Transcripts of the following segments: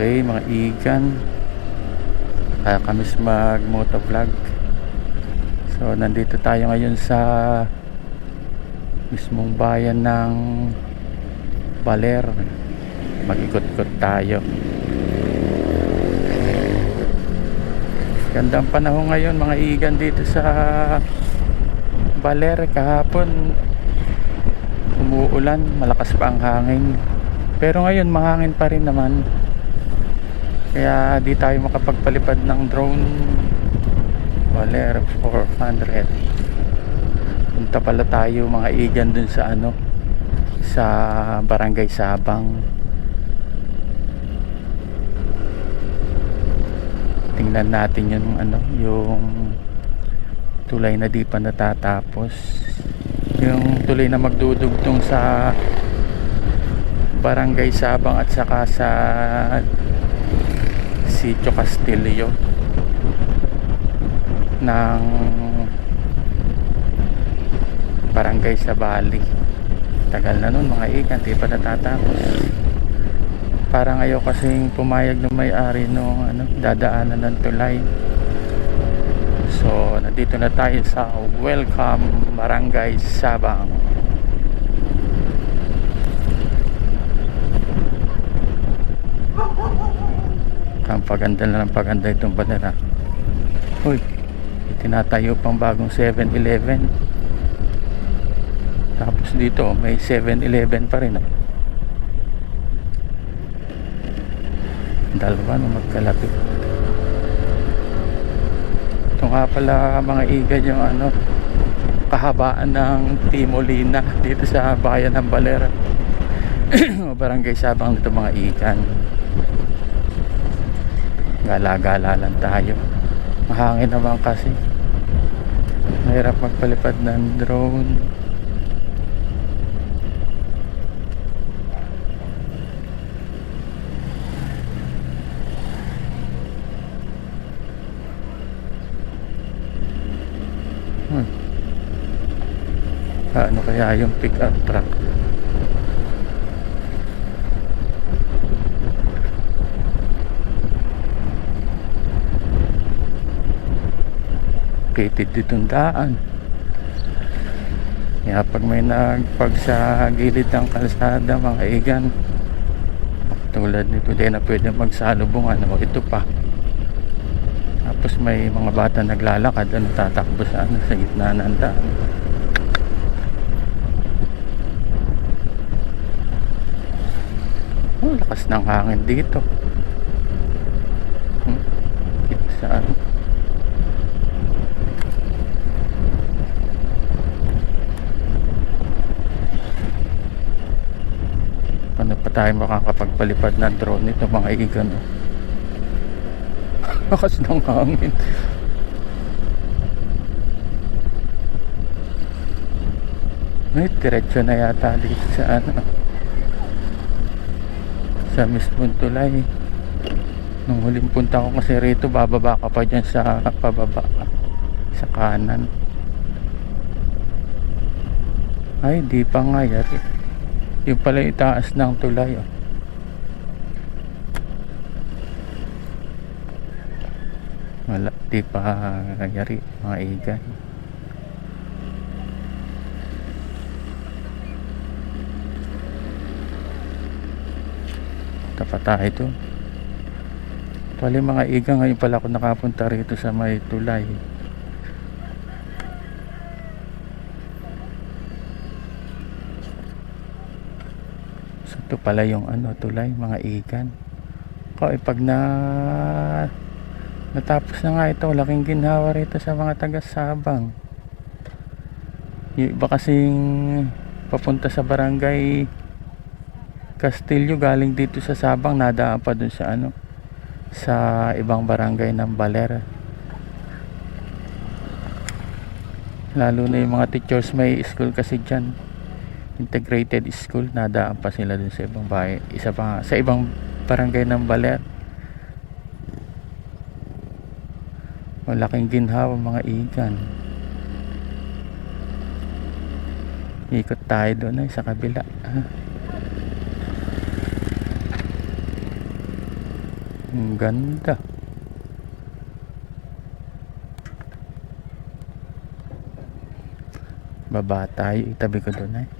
Okay, mga ikan. Kaya kami mag motovlog. So, nandito tayo ngayon sa mismong bayan ng Baler. Mag-ikot-ikot tayo. Gandang panahon ngayon mga igan dito sa Baler. Kahapon umuulan, malakas pa ang hangin. Pero ngayon mahangin pa rin naman. Kaya di tayo makapagpalipad ng drone. Valer 400 Punta pala tayo mga igan dun sa ano Sa Barangay Sabang. Tingnan natin yung ano Yung tulay na di pa natatapos. Yung tulay na magdudugtong sa Barangay Sabang at saka sa Sitio Castillo ng barangay sa Bali tagal na nun mga ikan di pa natatapos. Parang ayaw kasing pumayag ng may-ari nung ano, dadaanan ng tulay. So nandito na tayo sa welcome barangay Sabang ang paganda na ng paganda itong banera uy tinatayo pang bagong 7-Eleven tapos dito may 7-Eleven pa rin oh. dalawa na magkalapit ito nga pala mga igad yung ano kahabaan ng Timolina dito sa bayan ng Balera. Barangay Sabang nito mga ikan gala-gala lang tayo. Mahangin naman kasi. Mahirap magpalipad ng drone. Hmm. ano kaya yung pick up truck located ditong daan. Kaya pag may nagpag sa gilid ng kalsada mga igan tulad nito din na pwede magsalubong ano ito pa. Tapos may mga bata naglalakad ano tatakbo sa ano sa gitna ng daan. Oh lakas ng hangin dito hmm. dito sa ano paano pa tayo makakapagpalipad ng drone nito mga igan oh. lakas ng hangin. May diretso na yata dito sa ano sa mismong tulay. Nung huling punta ko kasi rito bababa ka pa dyan sa pababa sa kanan. Ay di pa nga yari yung pala yung taas ng tulay oh. wala di pa yari mga igan tapat ito pala mga iga ngayon pala ako nakapunta rito sa may tulay So ito pala yung ano tulay mga ikan. Ko pag na natapos na nga ito, laking ginhawa rito sa mga taga Sabang. Yung iba kasing papunta sa barangay Castillo galing dito sa Sabang nadaan pa dun sa ano sa ibang barangay ng Balera. Lalo na yung mga teachers may school kasi dyan integrated school nadaan pa sila dun sa ibang bahay isa pa sa ibang barangay ng Baler malaking ginhawa mga igan ikot tayo doon ay sa kabila Ang ganda. Baba tayo. Itabi ko doon eh.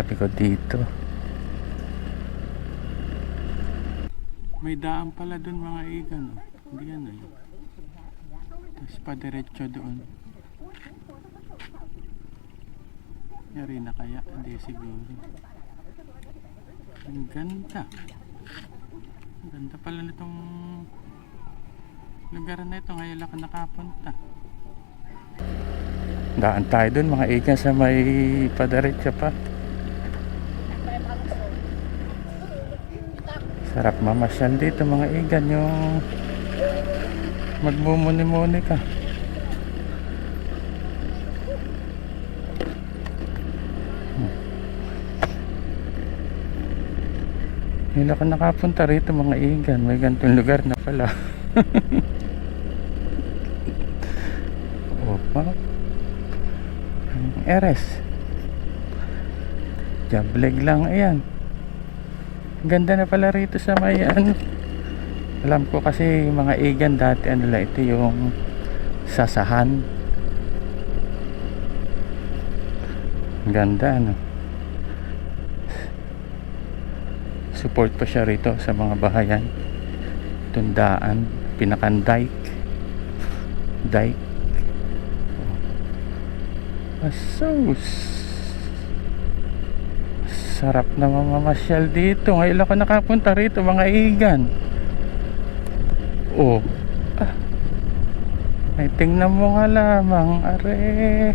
Tabi ko dito. May daan pala doon mga igan. oh. Hindi yan eh. Tapos pa diretso doon. Yari na kaya? Hindi siguro. Ang ganda. Ang ganda pala nitong lugar na ito. Ngayon lang nakapunta. Daan tayo dun mga ikan sa may padiretso pa. Sarap mamasyal dito mga igan yung magmumuni-muni ka. Hindi ako nakapunta rito mga igan. May gantong lugar na pala. wow. Ang eres. Jableg lang ayan. Ganda na pala rito sa may ano. Alam ko kasi yung mga igan dati ano lang ito yung sasahan. Ganda ano. Support pa siya rito sa mga bahayan. Tundaan, pinakan dike. Dike. Asos. Sarap na mamamasyal dito. Ngayon ako nakapunta rito mga igan. Oh. Ah. Ay tingnan mo nga lamang. Are.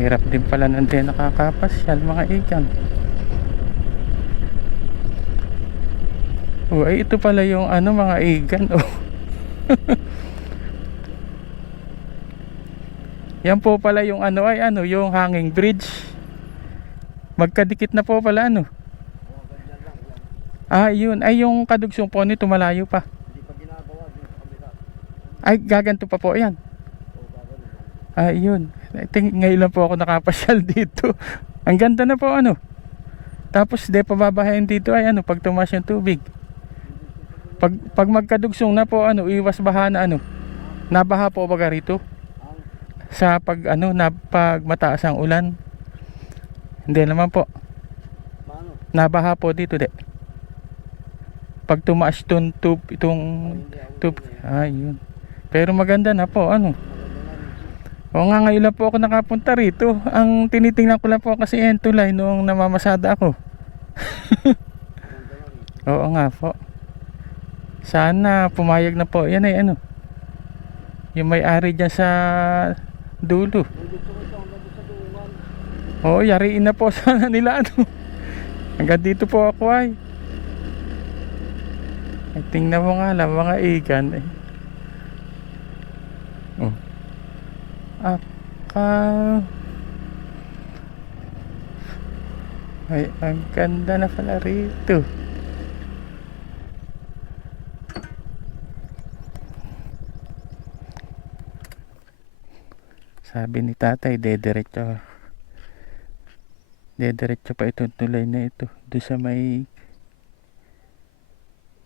Hirap din pala nandiyan nakakapasyal mga igan. Oh, ay ito pala yung ano mga igan. Oh. Yan po pala yung ano ay ano, yung hanging bridge. Magkadikit na po pala ano. Ah, yun. Ay yung kadugsong po nito malayo pa. Hindi pa ginagawa. Ay gaganto pa po yan. O gagawin mo. Ah, yun. I think ngayon lang po ako nakapasyal dito. Ang ganda na po ano. Tapos de pababahayan dito ay ano pag tumas yung tubig. Pag pag magkadugsong na po ano, iwas baha na ano. Nabaha po baga rito sa pag ano na pag mataas ang ulan. Hindi naman po. paano? Nabaha po dito de. Pag tumaas itong tub, itong Hindi ako tub. dun eh. Ah. Pero maganda na po ano. Maganda nga ngayon lang po ako nakapunta rito. Ang tinitingnan ko lang po kasi yung tulay nung namamasada ako. Oo nga po. Sana pumayag na po. Yan ay ano. Yung may-ari dyan sa dulo. Nung gusto ko ito hanggang doon sa duungan. Oo, yariin na po sana nila ano. Hanggang dito po ako ay. Ay tingnan mo nga lang mga igan eh. Oh. Aka. Ay, ang ganda na pala rito. Sabi ni tatay, dediretso Dediretso pa itong tulay na ito. Doon sa may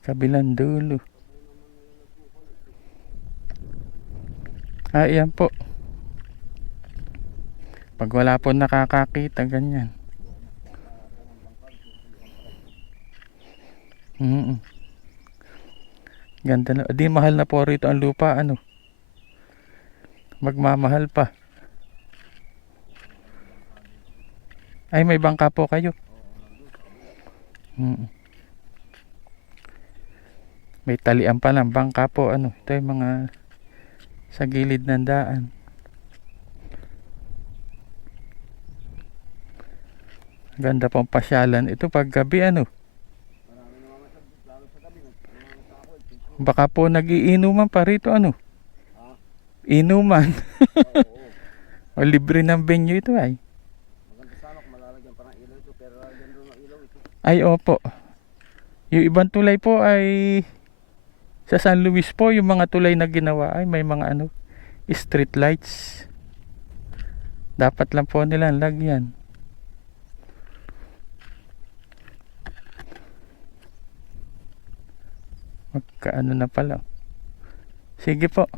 kabilang dulo. Ah, yan po. Pag wala po nakakakita, ganyan. Mm Ganda na. Di mahal na po rito ang lupa, ano. Magmamahal pa. Ay, may bangka po kayo. Mm. May talian pa lang bangka po ano. Ito yung mga sa gilid ng daan. Ganda pong pasyalan. Ito pag gabi ano. Baka po nagiinuman pa rito ano. Inuman. o libre ng venue ito ay. Ay opo. Yung ibang tulay po ay sa San Luis po yung mga tulay na ginawa ay may mga ano street lights. Dapat lang po nila lagyan. Magkaano na pala. Sige po.